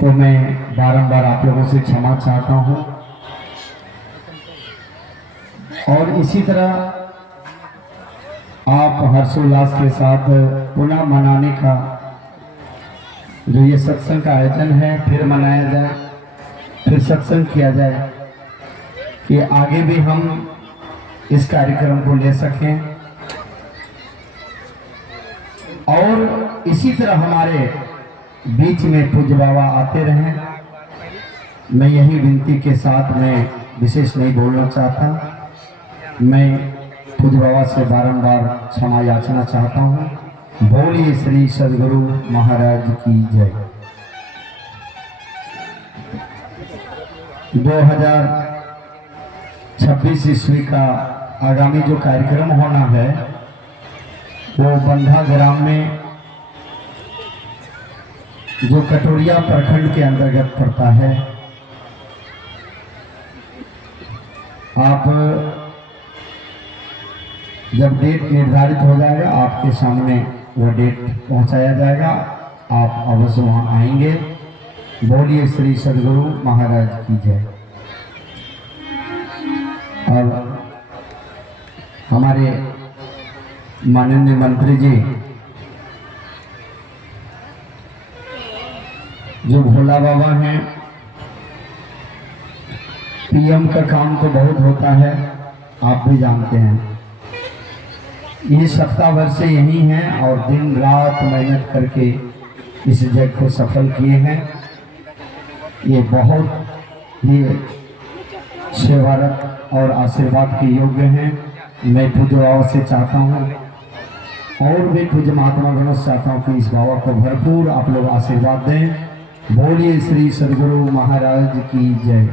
तो मैं बारंबार आप लोगों से क्षमा चाहता हूं। और इसी तरह आप हर्षोल्लास के साथ पुनः मनाने का जो ये सत्संग का आयोजन है फिर मनाया जाए, फिर सत्संग किया जाए कि आगे भी हम इस कार्यक्रम को ले सकें। और इसी तरह हमारे बीच में पूज्य बाबा आते रहें। मैं यही विनती के साथ मैं विशेष नहीं बोलना चाहता। मैं पूज्य बाबा से बारंबार क्षमा याचना चाहता हूँ। बोलिए श्री सद्गुरु महाराज की जय। 2026 ईस्वी का आगामी जो कार्यक्रम होना है वो बंधा ग्राम में जो कटोरिया प्रखंड के अंतर्गत पड़ता है। आप जब डेट निर्धारित हो जाएगा आपके सामने वह डेट पहुंचाया जाएगा, आप अवश्य वहां आएंगे। बोलिए श्री सद्गुरु महाराज की जय। और हमारे माननीय मंत्री जी जो भोला बाबा हैं, पीएम का काम तो बहुत होता है, आप भी जानते हैं। ये सप्ताह भर से यही हैं और दिन रात मेहनत करके इस जग को सफल किए हैं। ये बहुत ही सेवारत और आशीर्वाद के योग्य हैं। मैं पूज्य बाबा से चाहता हूँ और भी पूज्य महात्मा गणों से चाहता हूँ कि इस बाबा को भरपूर आप लोग आशीर्वाद दें। बोलिए श्री सद्गुरु महाराज की जय।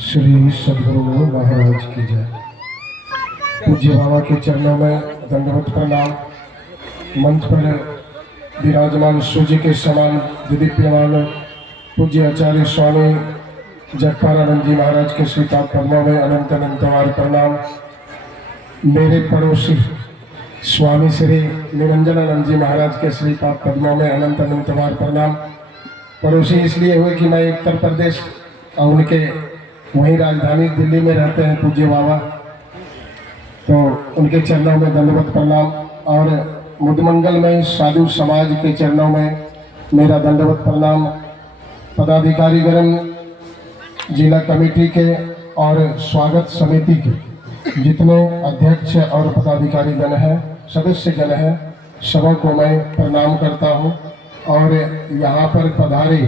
श्री सद्गुरु महाराज की जय। पूज्य बाबा के चरणों में दंडवत प्रणाम। मंच पर विराजमान सूर्य के समान दिव्यमान पूज्य आचार्य स्वामी जगपालानंद जी महाराज के श्रीपाद पद्मों में अनंत अनंतवार प्रणाम। मेरे पड़ोसी स्वामी श्री निरंजनानंद जी महाराज के श्रीपाद पद्मों में अनंत अनंतवार प्रणाम। पड़ोसी इसलिए हुए कि मैं उत्तर प्रदेश और उनके वहीं राजधानी दिल्ली में रहते हैं पूज्य बाबा, तो उनके चरणों में दंडवत प्रणाम। और मुदमंगल में साधु समाज के चरणों में मेरा दंडवत प्रणाम। पदाधिकारीगण, जिला कमेटी के और स्वागत समिति के जितने अध्यक्ष और पदाधिकारीगण हैं, सदस्यगण हैं, सबों को मैं प्रणाम करता हूं। और यहाँ पर पधारे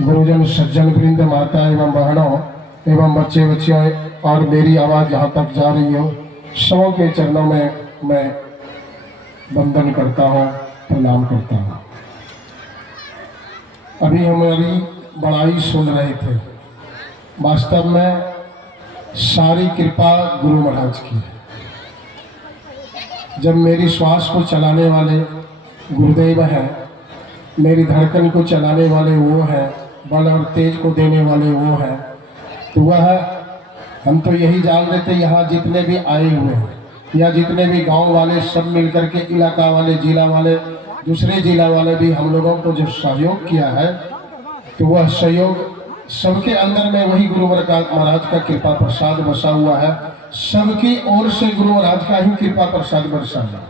गुरुजन, सज्जन वृंद, माता एवं बहनों एवं बच्चे बच्चियों और मेरी आवाज़ जहाँ तक जा रही हो, सबों के चरणों में मैं वंदन करता हूँ, प्रणाम करता हूँ। अभी हमारी बड़ाई सुन रहे थे। वास्तव में सारी कृपा गुरु महाराज की है। जब मेरी श्वास को चलाने वाले गुरुदेव हैं, मेरी धड़कन को चलाने वाले वो हैं, बल और तेज को देने वाले वो हैं, तो वह हम तो यही जान रहे थे यहाँ जितने भी आए हुए हैं या जितने भी गांव वाले सब मिलकर के, इलाका वाले, जिला वाले, दूसरे जिला वाले भी हम लोगों को जो सहयोग किया है, तो वह सहयोग सबके अंदर में वही गुरु महाराज का कृपा प्रसाद बसा हुआ है। सबकी ओर से गुरु महाराज का ही कृपा प्रसाद बरसा है।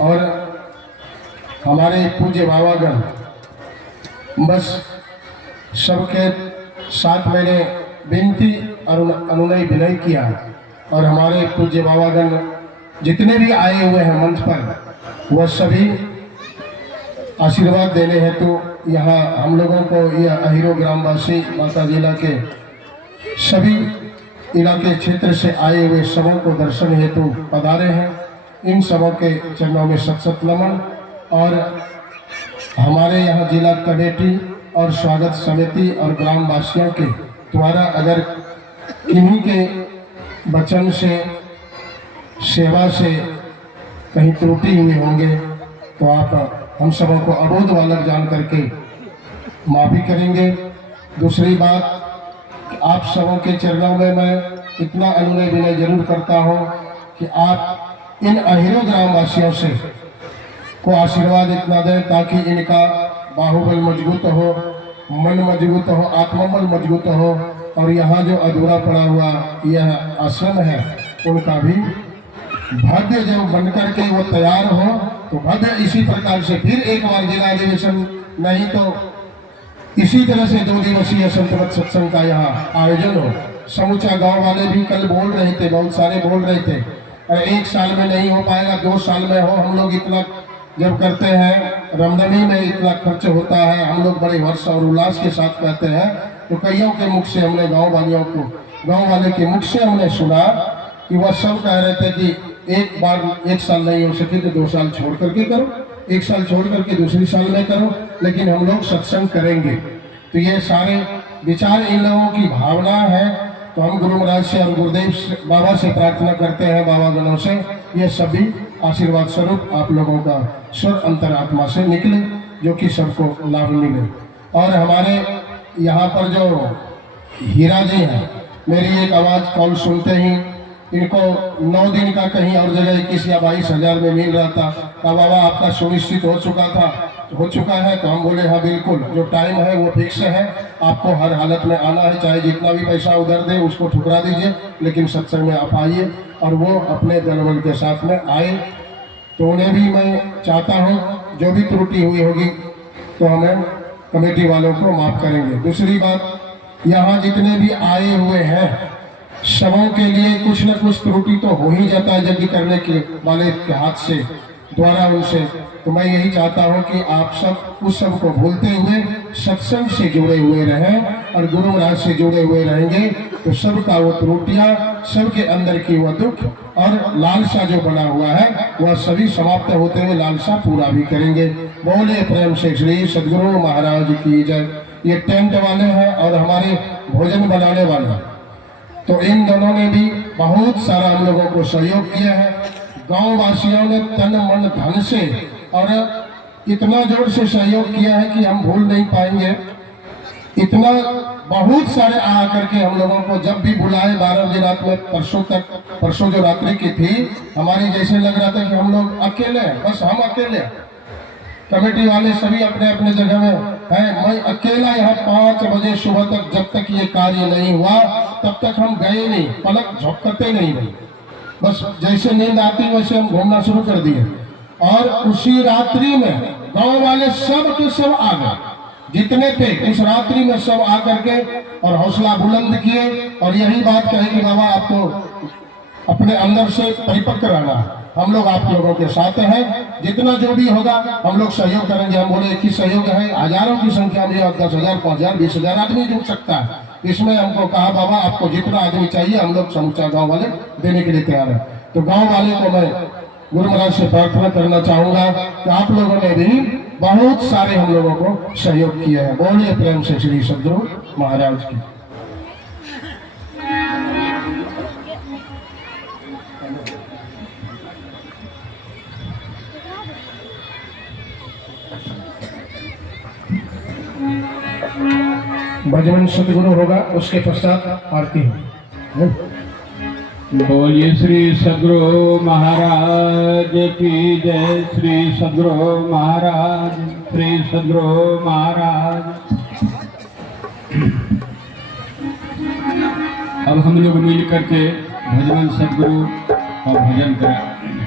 और हमारे पूज्य बाबागण, बस सबके साथ मैंने विनती और अनुनय विनय किया। और हमारे पूज्य बाबागण जितने भी आए हुए हैं मंच पर, वह सभी आशीर्वाद देने हेतु यहाँ हम लोगों को, यह अहिरो ग्रामवासी माता जिला के सभी इलाके क्षेत्र से आए हुए सबों को दर्शन हेतु पधारे हैं। इन सबों के चरणों में सत सत नमन। और हमारे यहाँ जिला कमेटी और स्वागत समिति और ग्रामवासियों के द्वारा अगर किन्हीं के वचन से, सेवा से कहीं त्रुटि हुई होंगे तो आप हम सबों को अबोध बालक जान करके माफ़ी करेंगे। दूसरी बात, आप सबों के चरणों में मैं इतना अनुनय विनय जरूर करता हूँ कि आप इन अहिरो ग्रामवासियों से को आशीर्वाद इतना दें ताकि इनका बाहुबल मजबूत हो, मन मजबूत हो, आत्मबल मजबूत हो, और यहाँ जो अधूरा पड़ा हुआ यह आश्रम है उनका भी भव्य जब बनकर के वो तैयार हो तो भव्य इसी प्रकार से फिर एक बार जिला अधिवेशन नहीं तो इसी तरह से 2 दिवसीय संतवत सत्संग का यहाँ आयोजन हो। समूचा गांव वाले भी कल बोल रहे थे, बहुत सारे बोल रहे थे, और 1 साल में नहीं हो पाएगा, 2 साल में हो। हम लोग इतना जब करते हैं रामनवमी में इतना खर्च होता है, हम लोग बड़े हर्ष और उल्लास के साथ कहते हैं। तो कईयों के मुख से हमने गाँव वाले के मुख से हमने सुना कि वह सब कह रहे थे कि एक बार 1 साल नहीं हो सके तो 2 साल छोड़ करके करो, 1 साल छोड़ करके दूसरी साल में करो, लेकिन हम लोग सत्संग करेंगे। तो ये सारे विचार इन लोगों की भावना है। तो हम गुरु महाराज से और गुरुदेव बाबा से प्रार्थना करते हैं, बाबा गणों से, ये सभी आशीर्वाद स्वरूप आप लोगों का स्वर अंतरात्मा से निकले, जो कि सबको लाभ मिले। और हमारे यहाँ पर जो हीरा जी हैं, मेरी एक आवाज़ कॉल सुनते ही इनको 9 दिन का कहीं और जगह 21 या 22 हज़ार में मिल रहा था। कहा बाबा आपका सुनिश्चित हो चुका है। तो हम बोले हाँ बिल्कुल, जो टाइम है वो फिक्स है, आपको हर हालत में आना है, चाहे जितना भी पैसा उधर दे उसको ठुकरा दीजिए, लेकिन सत्संग में आप आइए। और वो अपने दलबल के साथ में आए। तो उन्हें भी मैं चाहता हूँ जो भी त्रुटि हुई होगी तो हमें कमेटी वालों को माफ़ करेंगे। दूसरी बात, यहाँ जितने भी आए हुए हैं सबों के लिए कुछ न कुछ त्रुटि तो हो ही जाता है यज्ञ करने के वाले के हाथ से द्वारा उनसे। तो मैं यही चाहता हूं कि आप सब उस सब को भूलते हुए सत्संग से जुड़े हुए रहें, और गुरु महाराज से जुड़े हुए रहेंगे तो सबका वो त्रुटियां, सबके अंदर की वो दुख और लालसा जो बना हुआ है वह सभी समाप्त होते हुए लालसा पूरा भी करेंगे। बोले प्रेम से श्री सद्गुरु महाराज की जय। ये टेंट वाले हैं और हमारे भोजन बनाने वाले हैं, तो इन दोनों ने भी बहुत सारा हम लोगों को सहयोग किया है। गांव वासियों ने तन मन धन से और इतना जोर से सहयोग किया है कि हम भूल नहीं पाएंगे। इतना बहुत सारे आ करके हम लोगों को जब भी बुलाए 12 बजे रात में, परसों जो रात्रि की थी हमारी, जैसे लग रहा था कि हम लोग अकेले हैं, बस हम अकेले। कमेटी वाले सभी अपने अपने जगह में हैं, मैं अकेला यहाँ 5 बजे सुबह तक, जब तक ये कार्य नहीं हुआ तब तक हम गए नहीं, पलक झपकते नहीं गए। बस जैसे नींद आती वैसे हम घूमना शुरू कर दिए। और उसी रात्रि में गांव वाले सब के सब आ गए, जितने थे उस रात्रि में सब आ करके और हौसला बुलंद किए, और यही बात कही कि बाबा आपको अपने अंदर से परिपक्व रहना है, हम लोग आप लोगों के साथ हैं, जितना जो भी होगा हम लोग सहयोग करेंगे। हम बोले कि सहयोग है, हजारों की संख्या में 10,000, 5,000, 20,000 आदमी जुड़ सकता है इसमें। हमको कहा बाबा आपको जितना आदमी चाहिए हम लोग समूचा गांव वाले देने के लिए तैयार है। तो गांव वाले को मैं गुरु महाराज से प्रार्थना करना चाहूंगा कि आप लोगों ने भी बहुत सारे हम लोगों को सहयोग किया है। बोलिए प्रेम से श्री सद्गुरु महाराज की। भजन सदगुरु होगा, उसके पश्चात आरती होगी। बोलिए श्री सद्गुरु महाराज की जय। श्री सद्गुरु महाराज, श्री सद्गुरु महाराज। अब हम लोग मिल करके भजन सद्गुरु का भजन करें।